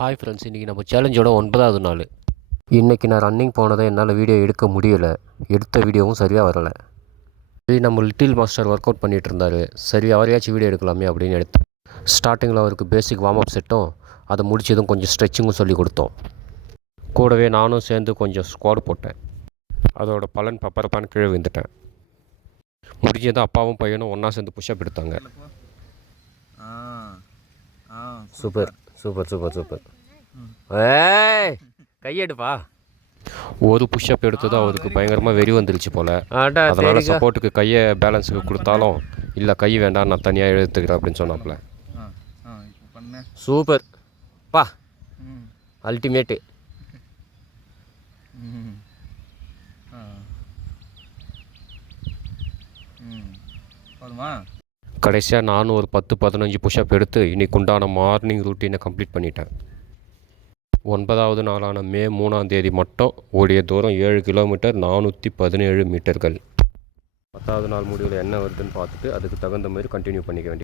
Hi friends, இன்றைக்கி நம்ம சேலஞ்சோட 9வது நாள். இன்றைக்கி நான் ரன்னிங் போனதை என்னால் வீடியோ எடுக்க முடியலை. எடுத்த வீடியோவும் சரியாக வரலை. சரி, நம்ம லிட்டில் மாஸ்டர் ஒர்க் அவுட் பண்ணிகிட்டு இருந்தார். சரி, அவரையாச்சும் வீடியோ எடுக்கலாமே அப்படின்னு எடுத்தேன். ஸ்டார்டிங்கில் அவருக்கு பேசிக் வார்ம் அப் செட்டும் அதை முடிச்சதும் கொஞ்சம் ஸ்ட்ரெச்சிங்கும் சொல்லி கொடுத்தோம். கூடவே நானும் சேர்ந்து கொஞ்சம் ஸ்குவாட் போட்டேன். அதோட பலன் பப்பரப்பான்னு கீழே விழுந்துட்டேன். முடிஞ்சதும் அப்பாவும் பையனும் ஒன்றா சேர்ந்து புஷ்அப் எடுத்தாங்க. Super super super super. ஏய், கையெடுப்பா. ஒரு புஷ்அப் எடுத்ததும் அவருக்கு பயங்கரமாக வெறி வந்துருச்சு போல். அதனால் சப்போர்ட்டுக்கு கையை பேலன்ஸுக்கு கொடுத்தாலும் இல்லை, கை வேண்டாம், நான் தனியாக எடுத்துக்கிறேன் அப்படின்னு சொன்னாப்புல. சூப்பர் பா, அல்டிமேட்டு. கடைசியாக நானும் ஒரு 10-15 புஷ்அப் எடுத்து இன்னைக்கு உண்டான மார்னிங் ரூட்டீனை கம்ப்ளீட் பண்ணிட்டேன். 9வது நாளான மே 3ஆம் தேதி மட்டும் ஓடிய தூரம் 7 கிலோமீட்டர் 417 மீட்டர்கள். 10வது நாள் முடிவில் என்ன வருதுன்னு பார்த்துட்டு அதுக்கு தகுந்த மாதிரி கண்டினியூ பண்ணிக்க வேண்டியது.